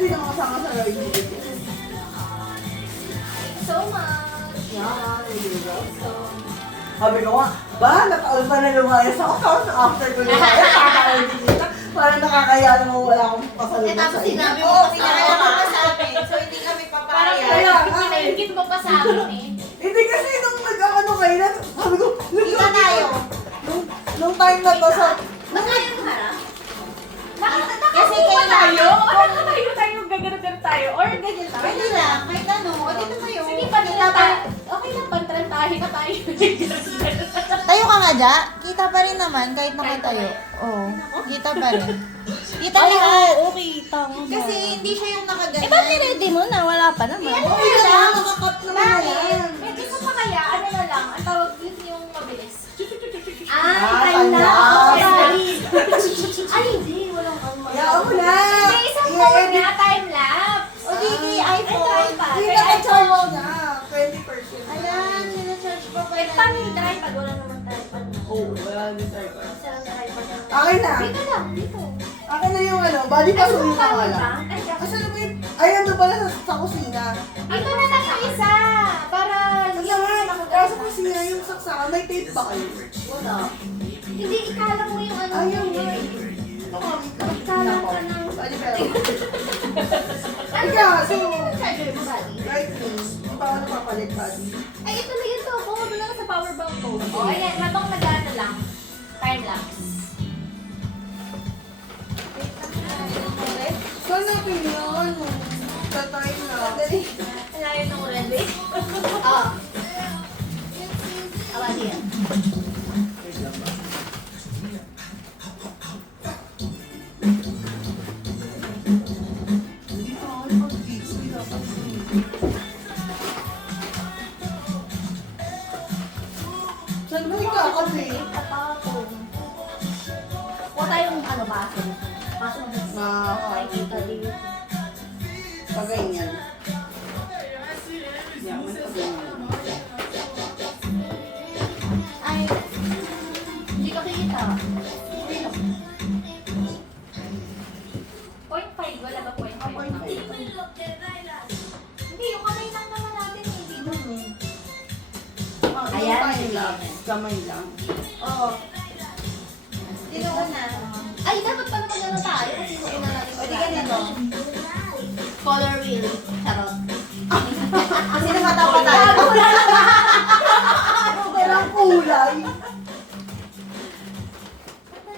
hindi na kasama sa ride video. So much. Yeah, sabi ko nga, ba, nakaulpa na lumayas ako. Tapos after ko lumayas, kakaulit kita. Parang nakakaya naman wala akong pasalubong sa Tapos inyo. sinabi mo kasi nakakala pa sa amin. So hindi kami Parang papaya. pinaingit mo pa sa amin eh. Hindi kasi nung nag-ano kayo na, sabi ko, Kita tayo. nung time na to sa, Magkano yung harap? Kasi kailangan- tayo. Tayo, gagano-gano tayo. Or ganyan lang. Pwede lang, kahit ano. O dito kayo. Sige, pantran tayo. Okay lang, pantran tayo na tayo. Tayo ka nga, Ja. Kita pa rin naman kahit nakatayo. Oo. Kita pa rin. Kita lahat. okay. Tama. Kasi hindi siya yung nakaganyan. Eh, ba't niready mo na? Wala pa naman. okay na lang, nakakat naman na yan. Eh, gusto pa kaya, ano na lang, ang tawag yun yung mabilis. Ah, time time lapse. lapse. Ay, hindi. Walang ano. Hayaan mo na. May isang phone na, time lapse. O di kay Ay, iPhone. try pa. Hindi Kay naka-charge iPhone. na, 20%. Ayan, sinacharge pa Eh, pala. paano yung tripod? Wala naman tripod na. Oo, wala din tripod. Isa lang tripod na. Akin na. Dito lang, dito. Akin na yung ano, body pa sulit na wala. Ay, Asan na ba yun? Ay, ando pala sa kusina. ito na lang yung isa. Para Ang naman, kaya sa kusina yung saksakan, may tape ba kayo? wala. Hindi, ikalang mo yung ano. Ayaw mo nga. eh. Ito kami. Ikalang ka ng... Bali pero. Ano Ika, ba? so, Charger mo, buddy? right me, paano papalit body? Ay, ito na yun to. Kuha mo lang sa power bank ko. O, ayan. Matong nag-ano lang. Time lapse. Saan natin yun? Sa time na. Alayo nung ready. Oo. Awali yan. Saan ba ikakape? Tapatong. Kuha tayong ano, baso. Baso mo dito. Makikita dito. Paganyan. Yaman, paganyan. Ay, hindi ka kita. Point 5, wala ba point 5? Hindi, yung kamay lang naman natin eh. Dito. Ayan. Kamay lang. Kamay lang. Oo. Dito ka na. Ay, dapat pala mag-ano tayo. Kasi una natin O di ganito. color wheel. Charot. Kasi nakatawa tayo. Walang kulay.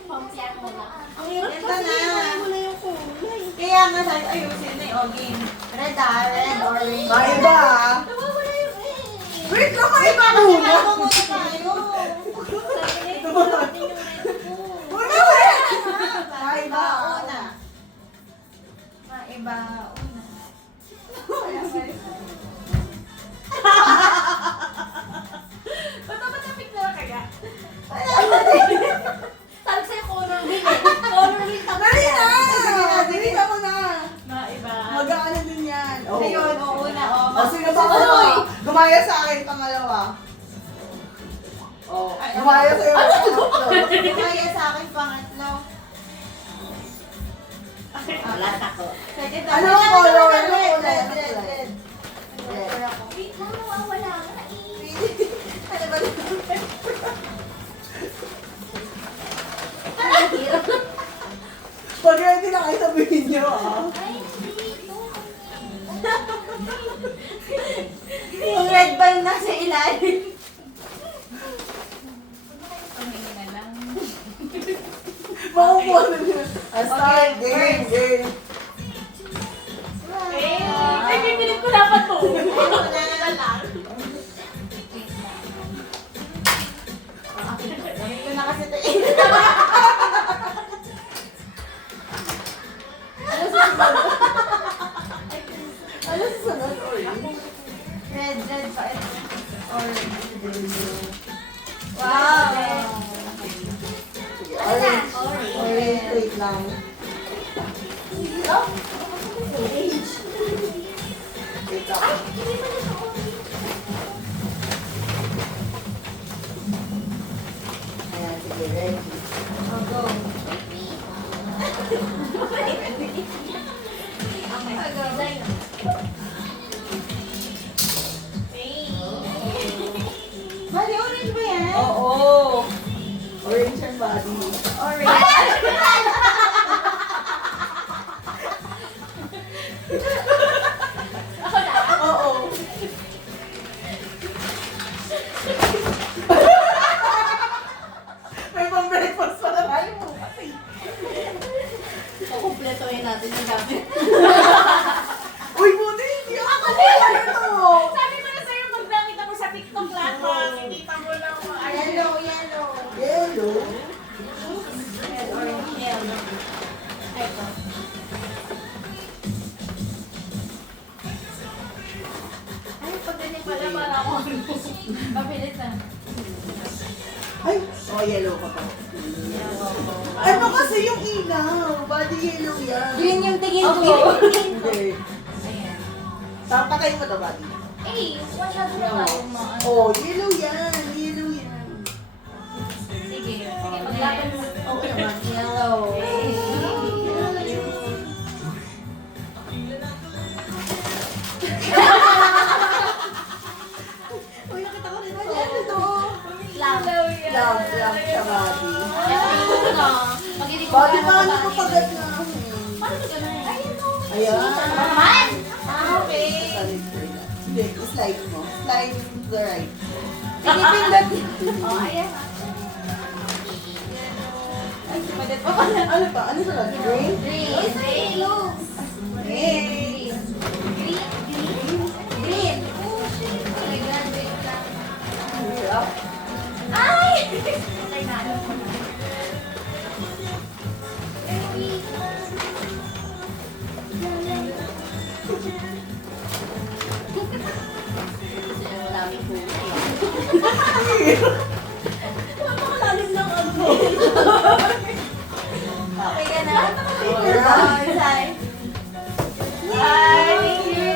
Pampiyan mo na. Ang hirap Ito kasi na. hindi mo na yung kulay. Kaya nga sabi, ayusin na yung game. Red ah, red, orange. Maiba ah. Nawawala yung eh. Wait lang, maiba muna. Bago muna tayo. Wala, wala. Maiba una. Maiba una. Ba't naman napigla kaya? Sabi sa'yo color wheel eh. Color wheel tapos Dali yan. na. Dali na mo na. Maiba. Mag-aano din yan. Ayun, una. O, sino ba ko? Gumaya sa akin, pangalawa. Oh, gumaya sa iyo. Kaya sa akin pangatlo. Wala ako. Ano ang color? Ano ang Red, kulay? red, Ano red, kulay? red. Red. Wait lang, nawawala nga eh. Ano ba? Ang hirap. Pag ready na kayo sabihin niyo ah. Ay, dito. Yung red ball na sa ilalim. Tumingin na lang. Makukuha na niya. Start, Okay, game, game. Eh, ay, bibilit ko na pa to. Wala lang. Ito na kasi ito. Ano sa sunod? Red, red pa ito. Orange. Wow! Orange. Sige, orange. Orange, wait lang. Orange. Wait lang. Ay, hindi pa na sa orange. Ayan, sige, ready. Oh, go. Ako Design. Bali, orange ba yan? Oo. Orange and body. Orange. Ako na. Oo. May pang-breakfast pa na tayo mo kasi. Kukumpletuhin natin yung gamit. Uy, buti hindi ako ito. Sabi ko na sa'yo, pag nakita mo sa TikTok lahat, makikita mo lang Yellow, yellow. Yellow. Red, orange, yellow. Ay, ito. Ay, pag ganyan pala, para ako mabilis na. Ay, yellow pa pa. Ano kasi yung ilaw? Body yellow yan. Green yung tingin ko. Hindi. Ayan. Papatay mo to, body. Eh, masyado na tayong mga ano. Oh, yellow yan. Yellow yan. Sige, paglaban mo. Okay naman, yellow. Uy, nakita ko rin Ano to? Love. Love sa body. Body Body, paano ko pagat na? Paano ba ganun? Ayun o. Ayan. Naman! Okay. Hindi, slide mo. Slide to the right. Pinipindot. Oh, ayan. Ay, sumadat pa pala. Ano pa? Ano sa green? Green. Green. Green. Green. Green. Green. Oh, shit. Oh my God, wait lang. Hirap. Ay! Patay na ano ko na. Ay, maraming kulay. Napakalalim ng ano. Okay ka na? Ayan. Isay. Ay, thank you.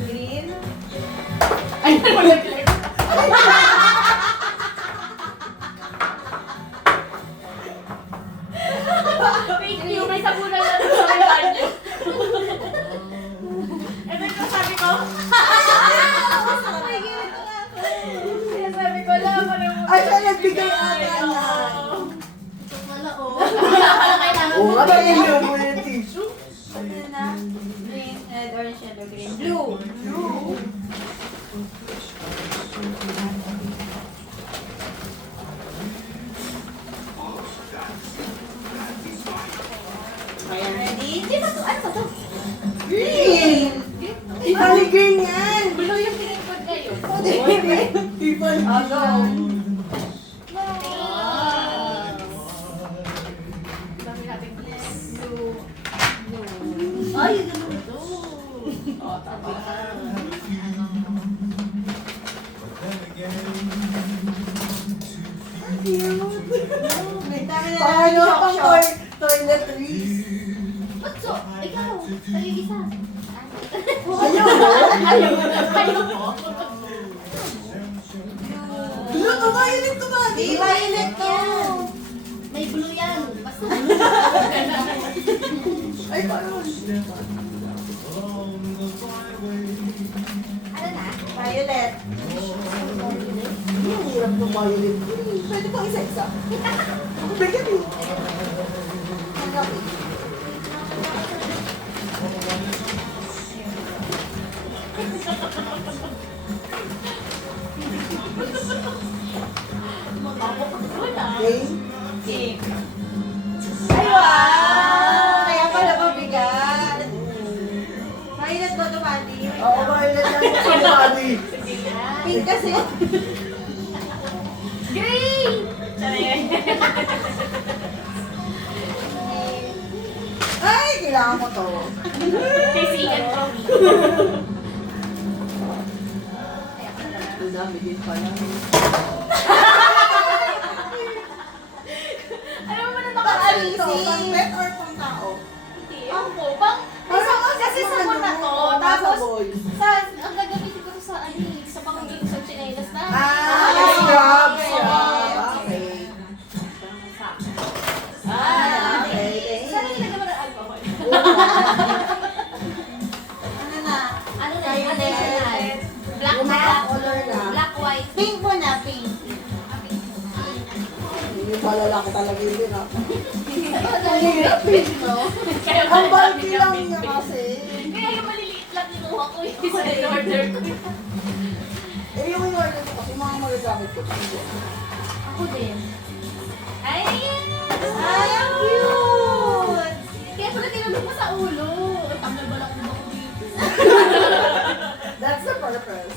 Green. Ay, nalaglag. Thank you, may sabunan na rin sa may banyo. Ito yung sabi ko. Kaya sabi ko, wala pa rin mo. Ay, siya nagbigay ata na. Wala, oh. Wala kailangan Oo mo. nga ba yung mo yung tissue? Ano na? Green, red, orange, yellow, green. Blue. Blue. Ayan. Ready? Di ba to? Ano ba to? Green! Green? Ipali green yan! Blue yung pinipod ngayon. Ipali Oh, go. green. Wow. Dami natin Blue. Blue. Ay, ganun ito. Oh, tama. May dami na Paano lang pang shock-shock. toiletries? Ba't so? Ikaw. Tayo isa. Ayaw mo? Ayaw mo. Ayaw mo. Blue, violet to ba? Di violet to. May blue yan. Basta. Ay, paano? Ano na? Violet. Ang hirap ng violet. Pwede pang isa-isa. Ako bigyan eh. Ang laki. Okay? Pink. Ay, wow! Kaya pala mabigat. Violet ba ito, Mandy? Oo, violet lang yung sa body. Pink kasi. Green! Ay, kailangan ko to. Kasi yan to. Ang dami din pala. Alam mo ba na Pang nakaraan ano to? Pang pet or pang tao? Ako, bang, kasi sabon na to. Tapos, boys. Ang gagamitin ko sa ano eh, sa pangaging sa chinelas na. Scrub. okay. Scrub. Okay. Ah, Okay. Saan nilagay mo ng alcohol? Ano na? Ano na yung additional? Black Yung na? mga color na. Black, white. Pink mo na, pink. Hindi pa lalaki talaga yun ah. Ang hirap no? Kaya Ang bulky lang niya kasi. Kaya yung maliliit lang kinuha ko yung isa in order ko. Eh yung in-order ko kasi mga magagamit ko. Ako din. Ay! Ay, ang cute! Kaya pala tinanong mo sa ulo. Ang balak mo ba ko dito? That's the purpose.